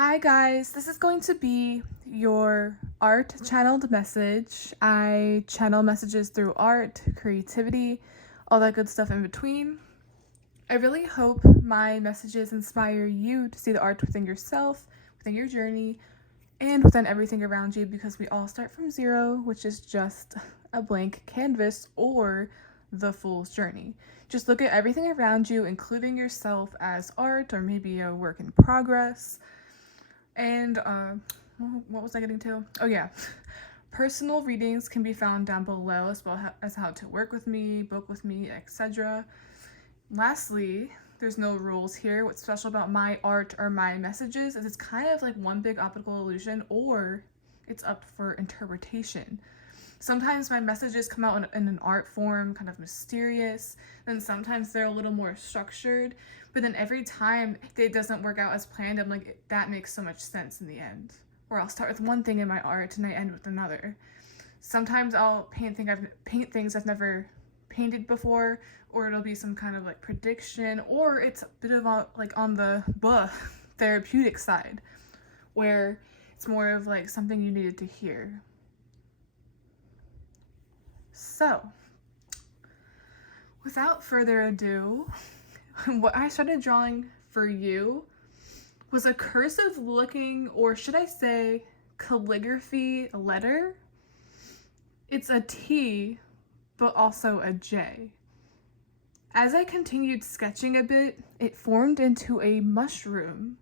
Hi guys, this is going to be your art channeled message. I channel messages through art, creativity, all that good stuff in between. I really hope my messages inspire you to see the art within yourself, within your journey, and within everything around you, because we all start from zero, which is just a blank canvas or the fool's journey. Just look at everything around you, including yourself, as art or maybe a work in progress. And what was I getting to? Oh yeah, personal readings can be found down below, as well as how to work with me, book with me, etc. Lastly, there's no rules here. What's special about my art or my messages is it's kind of like one big optical illusion, or it's up for interpretation. Sometimes my messages come out in an art form, kind of mysterious, then sometimes they're a little more structured, but then every time it doesn't work out as planned, I'm like, that makes so much sense in the end. Or I'll start with one thing in my art and I end with another. Sometimes I'll paint things I've never painted before, or it'll be some kind of like prediction, or it's a bit of like on the therapeutic side, where it's more of like something you needed to hear. So, without further ado, what I started drawing for you was a cursive looking, or should I say calligraphy letter. It's a T, but also a J. As I continued sketching a bit, it formed into a mushroom,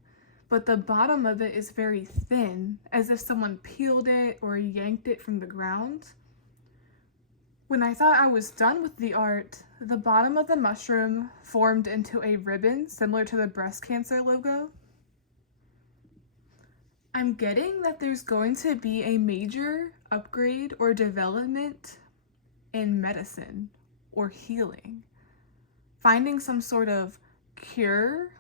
but the bottom of it is very thin, as if someone peeled it or yanked it from the ground. When I thought I was done with the art, the bottom of the mushroom formed into a ribbon similar to the breast cancer logo. I'm getting that there's going to be a major upgrade or development in medicine or healing. Finding some sort of cure.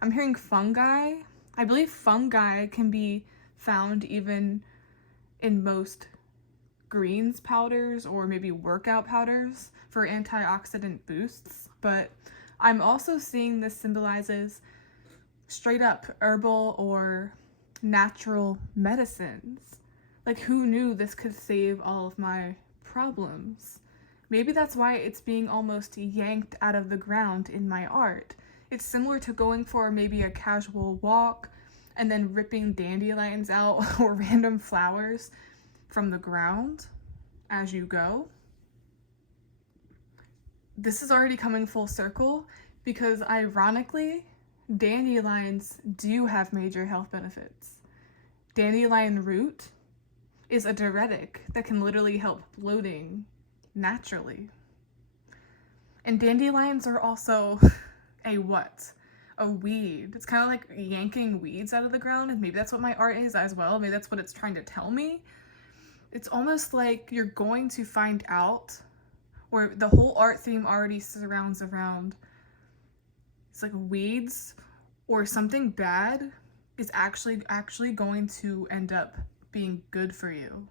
I'm hearing fungi. I believe fungi can be found even in most greens powders or maybe workout powders for antioxidant boosts, but I'm also seeing this symbolizes straight up herbal or natural medicines. Like, who knew this could save all of my problems? Maybe that's why it's being almost yanked out of the ground in my art. It's similar to going for maybe a casual walk and then ripping dandelions out or random flowers from the ground as you go. This is already coming full circle because ironically, dandelions do have major health benefits. Dandelion root is a diuretic that can literally help bloating naturally. And dandelions are also a what? A weed. It's kind of like yanking weeds out of the ground, and maybe that's what my art is as well. Maybe that's what it's trying to tell me. It's almost like you're going to find out, or the whole art theme already surrounds around, it's like weeds or something bad is actually going to end up being good for you.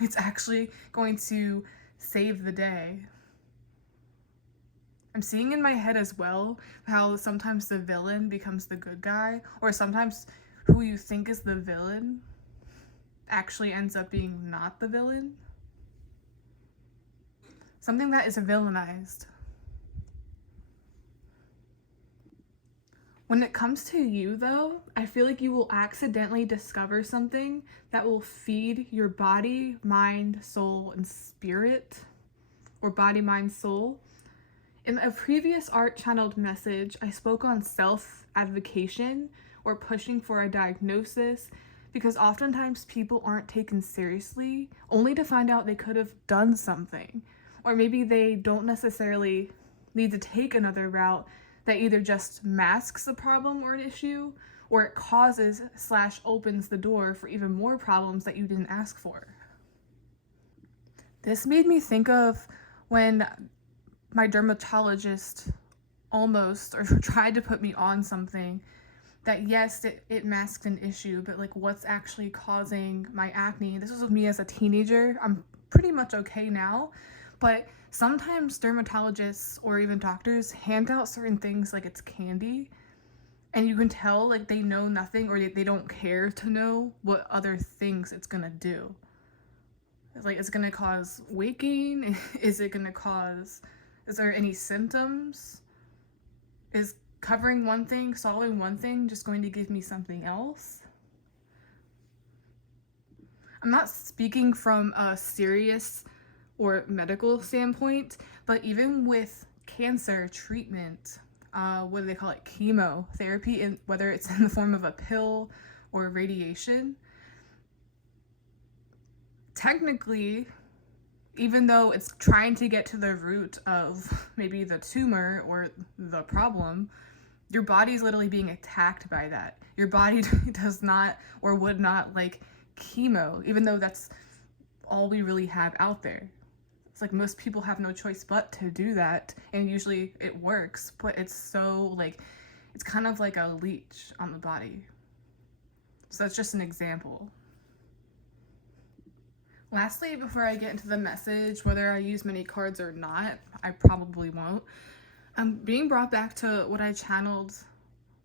It's actually going to save the day. I'm seeing in my head as well how sometimes the villain becomes the good guy, or sometimes who you think is the villain actually ends up being not the villain. Something that is villainized. When it comes to you though, I feel like you will accidentally discover something that will feed your body, mind, soul, and spirit, or body, mind, soul. In a previous art channeled message, I spoke on self-advocation or pushing for a diagnosis, because oftentimes people aren't taken seriously only to find out they could have done something, or maybe they don't necessarily need to take another route that either just masks a problem or an issue, or it causes / opens the door for even more problems that you didn't ask for. This made me think of when my dermatologist almost or tried to put me on something that, yes, it masked an issue, but like, what's actually causing my acne? This was with me as a teenager. I'm pretty much okay now, but sometimes dermatologists or even doctors hand out certain things like it's candy, And you can tell like they know nothing, or they don't care to know what other things it's gonna do. It's like, it's gonna cause weight gain? Is it gonna cause, is there any symptoms? Is covering one thing, solving one thing, just going to give me something else? I'm not speaking from a serious or medical standpoint, but even with cancer treatment, what do they call it? Chemotherapy, and whether it's in the form of a pill or radiation, technically, even though it's trying to get to the root of maybe the tumor or the problem, your body's literally being attacked by that. Your body does not or would not like chemo, even though that's all we really have out there. It's like most people have no choice but to do that, and usually it works, but it's so like, it's kind of like a leech on the body. So that's just an example. Lastly, before I get into the message, whether I use many cards or not, I probably won't. I'm being brought back to what I channeled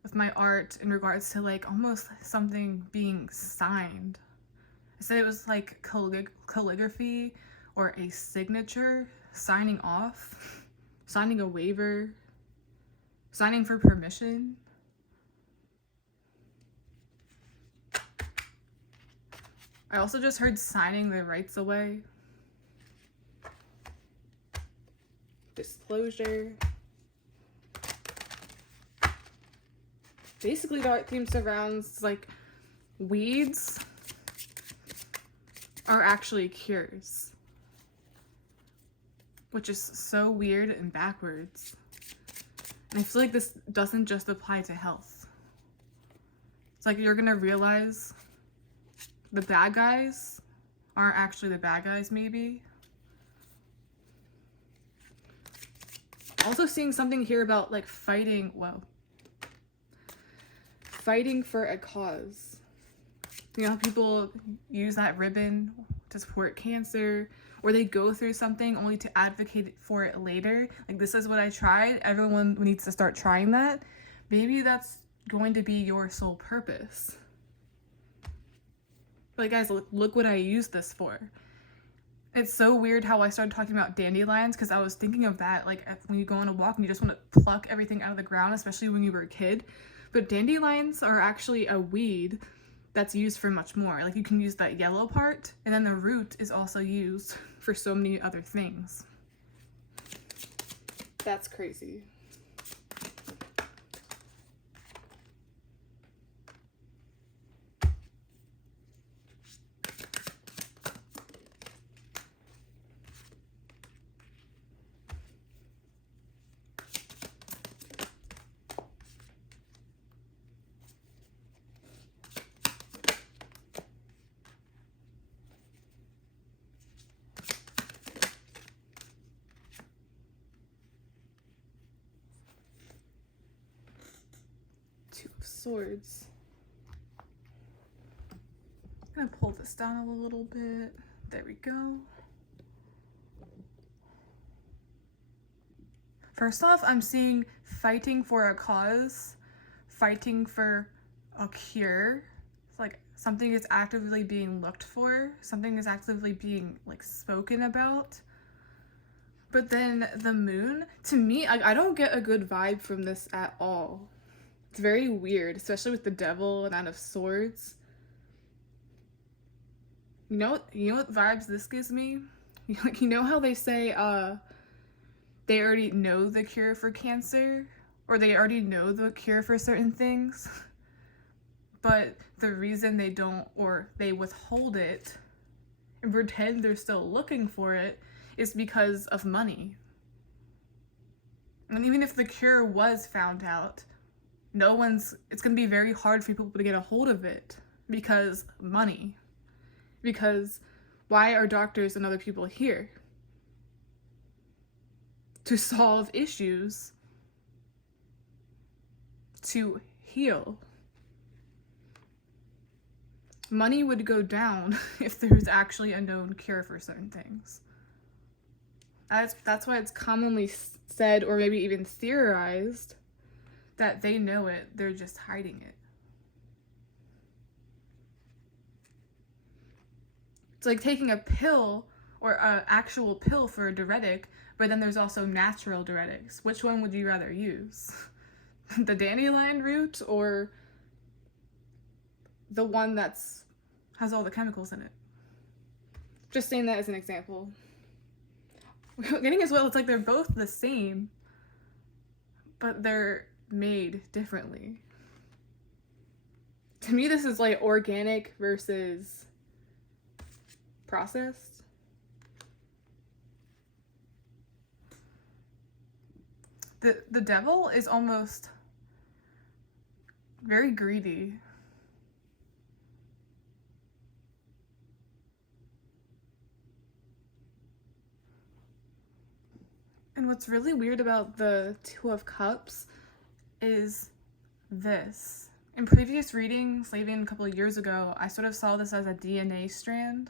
with my art in regards to like almost something being signed. I said it was like calligraphy or a signature, signing off, signing a waiver, signing for permission. I also just heard signing the rights away. Disclosure. Basically, the art theme surrounds like weeds are actually cures, which is so weird and backwards. And I feel like this doesn't just apply to health. It's like you're gonna realize the bad guys aren't actually the bad guys, maybe. Also seeing something here about like fighting, fighting for a cause. You know how people use that ribbon to support cancer, or they go through something only to advocate for it later. Like, this is what I tried. Everyone needs to start trying that. Maybe that's going to be your sole purpose. Like, guys, look what I used this for. It's so weird how I started talking about dandelions, because I was thinking of that, like when you go on a walk and you just want to pluck everything out of the ground, especially when you were a kid. But dandelions are actually a weed that's used for much more. Like, you can use that yellow part, and then the root is also used for so many other things. That's crazy. Two of Swords. I'm gonna pull this down a little bit. There we go. First off, I'm seeing fighting for a cause, fighting for a cure. It's like something is actively being looked for, something is actively being like spoken about. But then the moon, to me, I don't get a good vibe from this at all. It's very weird, especially with the devil and Nine of Swords. You know what vibes this gives me? You know how they say they already know the cure for cancer, or they already know the cure for certain things, but the reason they don't, or they withhold it and pretend they're still looking for it, is because of money. And even if the cure was found out, it's gonna be very hard for people to get a hold of it because money. Because why are doctors and other people here? To solve issues, to heal. Money would go down if there was actually a known cure for certain things. That's why it's commonly said, or maybe even theorized, that they know it, they're just hiding it. It's like taking a pill or an actual pill for a diuretic, but then there's also natural diuretics. Which one would you rather use? The dandelion root or the one that's has all the chemicals in it? Just saying that as an example. Getting as well, it's like they're both the same, but they're made differently. To me, this is like organic versus processed. The devil is almost very greedy. And what's really weird about the Two of Cups is this. In previous readings, even a couple of years ago, I sort of saw this as a DNA strand.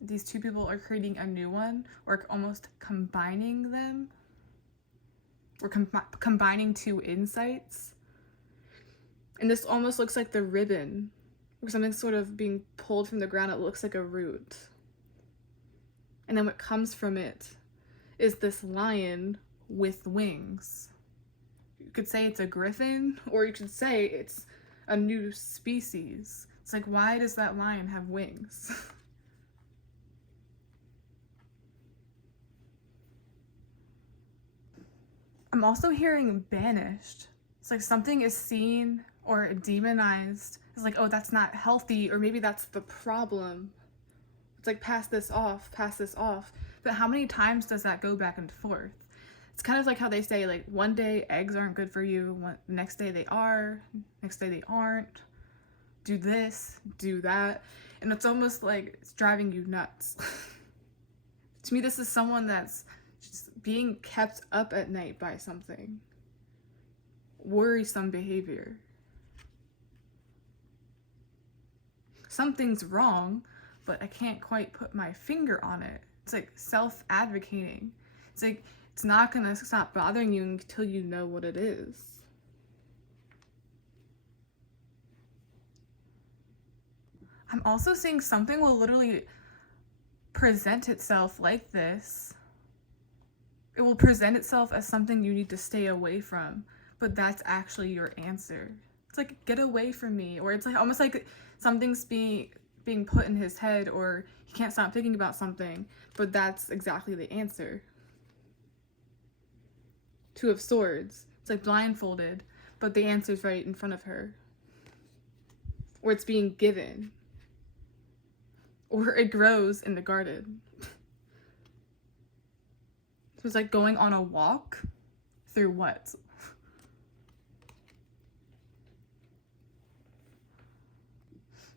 These two people are creating a new one, or almost combining them, or combining two insights. And this almost looks like the ribbon, or something sort of being pulled from the ground. It looks like a root. And then what comes from it is this lion with wings. You could say it's a griffin, or you could say it's a new species. It's like, why does that lion have wings? I'm also hearing banished. It's like something is seen or demonized. It's like, oh, that's not healthy, or maybe that's the problem. It's like, pass this off. But how many times does that go back and forth? It's kind of like how they say, like, one day eggs aren't good for you, next day they are, next day they aren't. Do this, do that. And it's almost like it's driving you nuts. To me, this is someone that's just being kept up at night by something. Worrisome behavior. Something's wrong, but I can't quite put my finger on it. It's like self-advocating. It's like, it's not gonna stop bothering you until you know what it is. I'm also seeing something will literally present itself like this. It will present itself as something you need to stay away from, but that's actually your answer. It's like, get away from me, or it's like almost like something's being put in his head, or he can't stop thinking about something, but that's exactly the answer. Two of Swords. It's like blindfolded, but the answer's right in front of her. Or it's being given. Or it grows in the garden. So it's like going on a walk through what?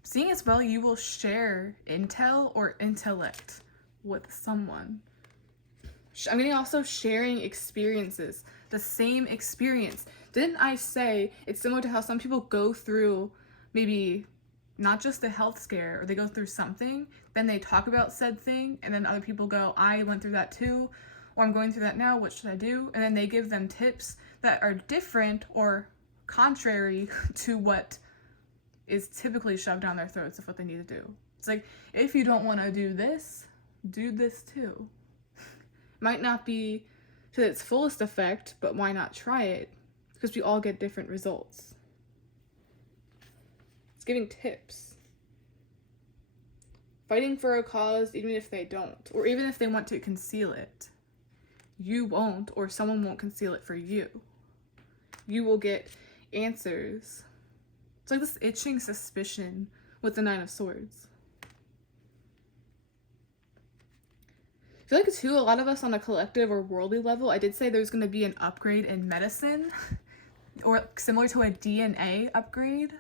Seeing as well, you will share intel or intellect with someone. I'm getting also sharing experiences, the same experience. Didn't I say it's similar to how some people go through maybe not just a health scare, or they go through something, then they talk about said thing, and then other people go, I went through that too, or I'm going through that now, what should I do? And then they give them tips that are different or contrary to what is typically shoved down their throats of what they need to do. It's like, if you don't want to do this too. Might not be to its fullest effect, but why not try it? Because we all get different results. It's giving tips. Fighting for a cause, even if they don't, or even if they want to conceal it. You won't, or someone won't conceal it for you. You will get answers. It's like this itching suspicion with the Nine of Swords. I feel like too, a lot of us on a collective or worldly level, I did say there's going to be an upgrade in medicine, or similar to a DNA upgrade,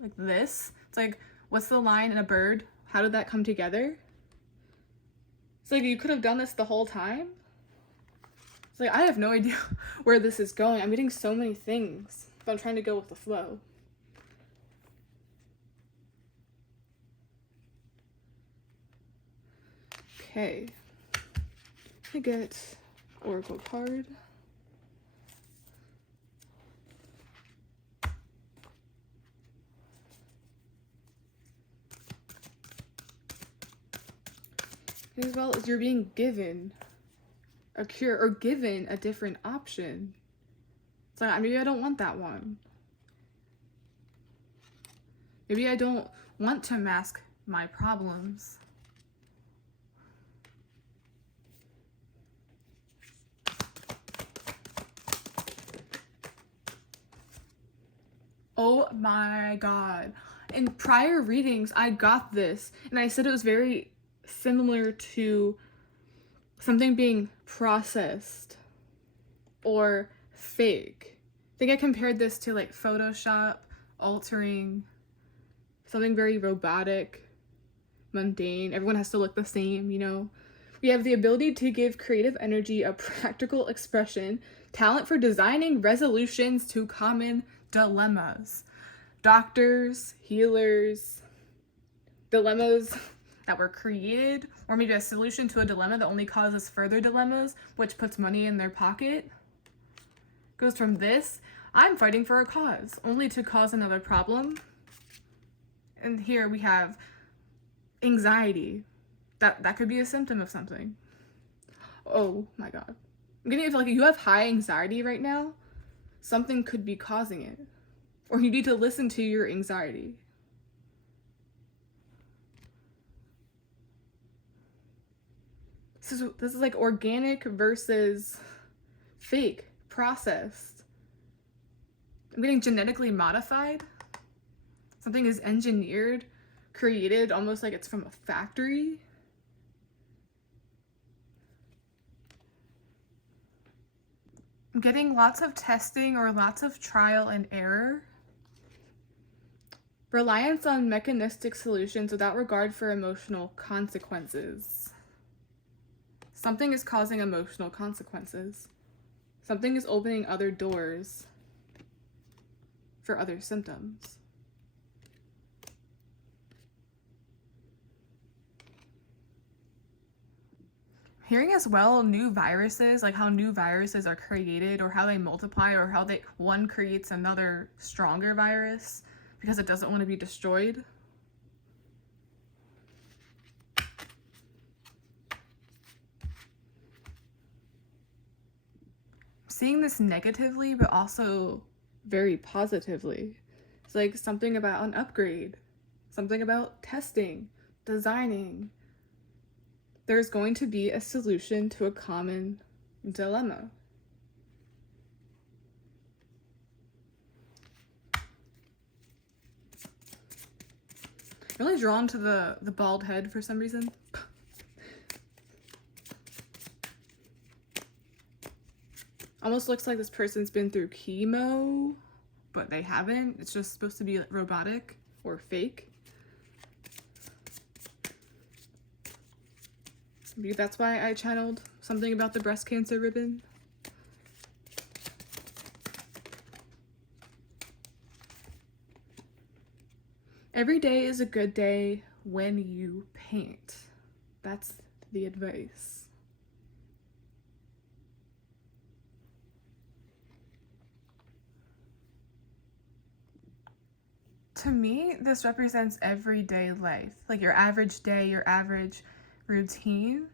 like this. It's like, what's the line in a bird? How did that come together? It's like, you could have done this the whole time. It's like, I have no idea where this is going. I'm getting so many things, but I'm trying to go with the flow. Okay. I get Oracle card. As well as you're being given a cure or given a different option. It's like, maybe I don't want that one. Maybe I don't want to mask my problems. Oh my God. In prior readings, I got this, and I said it was very similar to something being processed or fake. I think I compared this to like Photoshop, altering, something very robotic, mundane. Everyone has to look the same, you know? We have the ability to give creative energy a practical expression, talent for designing resolutions to common dilemmas. Doctors, healers, dilemmas that were created, or maybe a solution to a dilemma that only causes further dilemmas, which puts money in their pocket. Goes from this, I'm fighting for a cause, only to cause another problem. And here we have anxiety. That could be a symptom of something. Oh my God. I'm getting it, like, if you have high anxiety right now, something could be causing it. Or you need to listen to your anxiety. This is like organic versus fake, processed. I'm getting genetically modified. Something is engineered, created, almost like it's from a factory. I'm getting lots of testing or lots of trial and error. Reliance on mechanistic solutions without regard for emotional consequences. Something is causing emotional consequences. Something is opening other doors for other symptoms. Hearing as well new viruses, like how new viruses are created or how they multiply or how one creates another stronger virus because it doesn't want to be destroyed. Seeing this negatively, but also very positively. It's like something about an upgrade, something about testing, designing. There's going to be a solution to a common dilemma. I'm really drawn to the bald head for some reason. Almost looks like this person's been through chemo, but they haven't. It's just supposed to be robotic or fake. Maybe that's why I channeled something about the breast cancer ribbon. Every day is a good day when you paint. That's the advice. To me, this represents everyday life, like your average day, your average routine.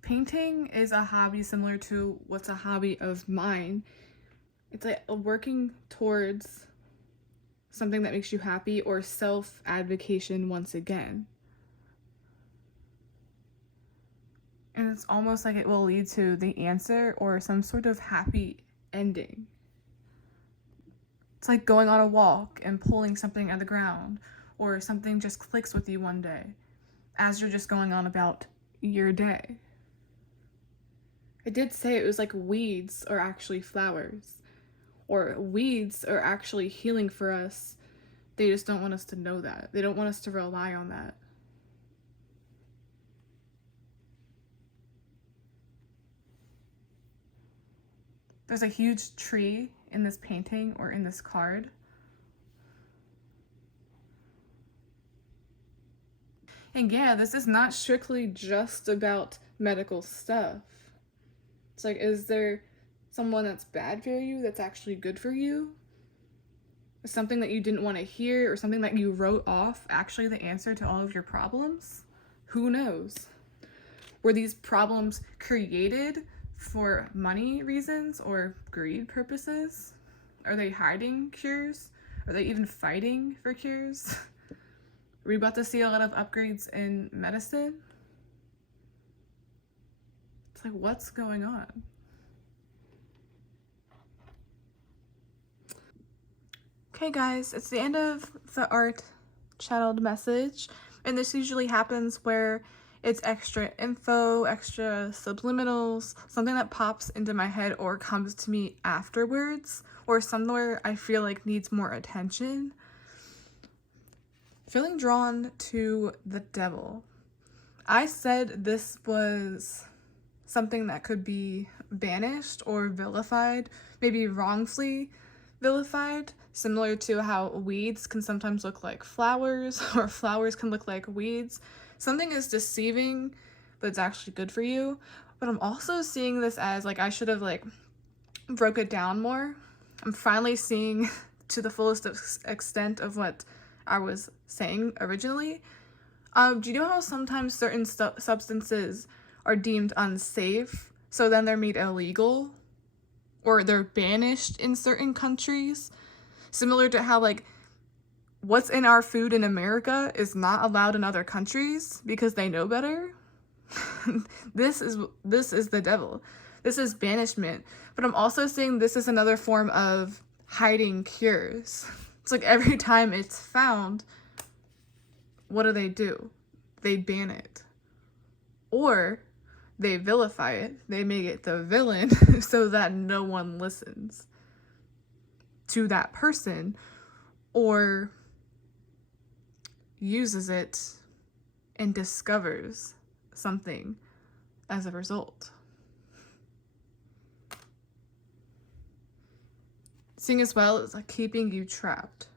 Painting is a hobby similar to what's a hobby of mine. It's like working towards something that makes you happy or self-advocation once again. And it's almost like it will lead to the answer or some sort of happy ending. It's like going on a walk and pulling something out of the ground, or something just clicks with you one day as you're just going on about your day. I did say it was like weeds are actually flowers, or weeds are actually healing for us. They just don't want us to know that. They don't want us to rely on that. There's a huge tree in this painting or in this card. And yeah, this is not strictly just about medical stuff. It's like, is there someone that's bad for you that's actually good for you? Is something that you didn't want to hear or something that you wrote off actually the answer to all of your problems? Who knows? Were these problems created for money reasons or greed purposes? Are they hiding cures? Are they even fighting for cures? Are we about to see a lot of upgrades in medicine? It's like, what's going on? Okay guys, it's the end of the art channeled message, and this usually happens where it's extra info, extra subliminals, something that pops into my head or comes to me afterwards, or somewhere I feel like needs more attention. Feeling drawn to the devil. I said this was something that could be banished or vilified, maybe wrongfully vilified, similar to how weeds can sometimes look like flowers or flowers can look like weeds. Something is deceiving, but it's actually good for you. But I'm also seeing this as like I should have like broke it down more. I'm finally seeing to the fullest extent of what I was saying originally. Do you know how sometimes certain substances are deemed unsafe, so then they're made illegal? Or they're banished in certain countries? Similar to how, like, what's in our food in America is not allowed in other countries because they know better? This is the devil. This is banishment. But I'm also saying this is another form of hiding cures. It's like every time it's found, what do? They ban it. Or they vilify it. They make it the villain so that no one listens to that person or uses it and discovers something as a result. Seeing as well as like keeping you trapped.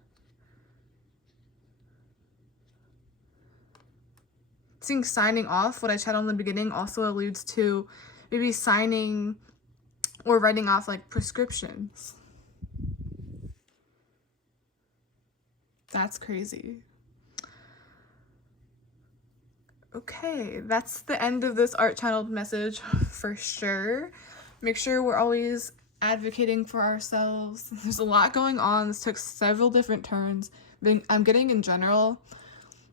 Seeing signing off, what I chatted in the beginning, also alludes to maybe signing or writing off like prescriptions. That's crazy. Okay, that's the end of this art channeled message for sure. Make sure we're always advocating for ourselves. There's a lot going on. This took several different turns. I'm getting in general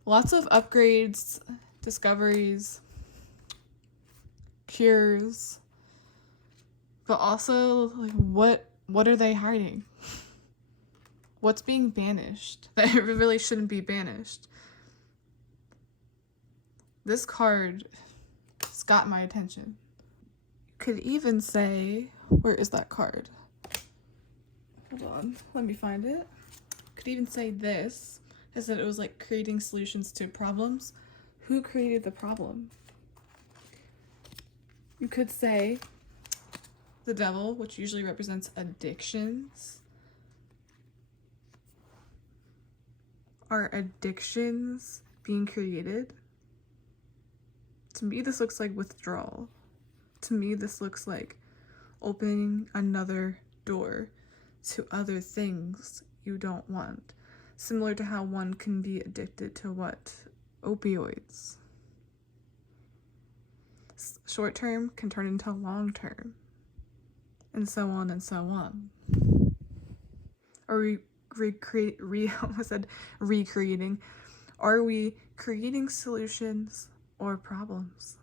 lots of upgrades, discoveries, cures, but also like what are they hiding? What's being banished that it really shouldn't be banished? This card has got my attention. You could even say, where is that card? Hold on, let me find it. Could even say this. I said it was like creating solutions to problems. Who created the problem? You could say the devil, which usually represents addictions. Are addictions being created? To me, this looks like withdrawal. To me, this looks like opening another door to other things you don't want. Similar to how one can be addicted to what? Opioids. Short term can turn into long term. And so on and so on. Are we recreating? Are we creating solutions or problems?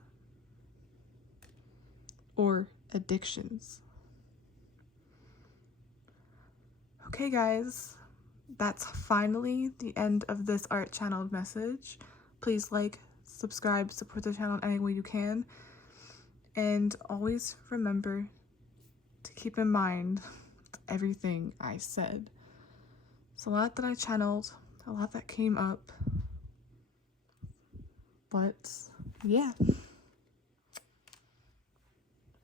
Or addictions? Okay guys, that's finally the end of this art channeled message. Please like, subscribe, support the channel in any way you can. And always remember to keep in mind everything I said. It's a lot that I channeled, a lot that came up. But yeah.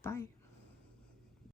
Bye.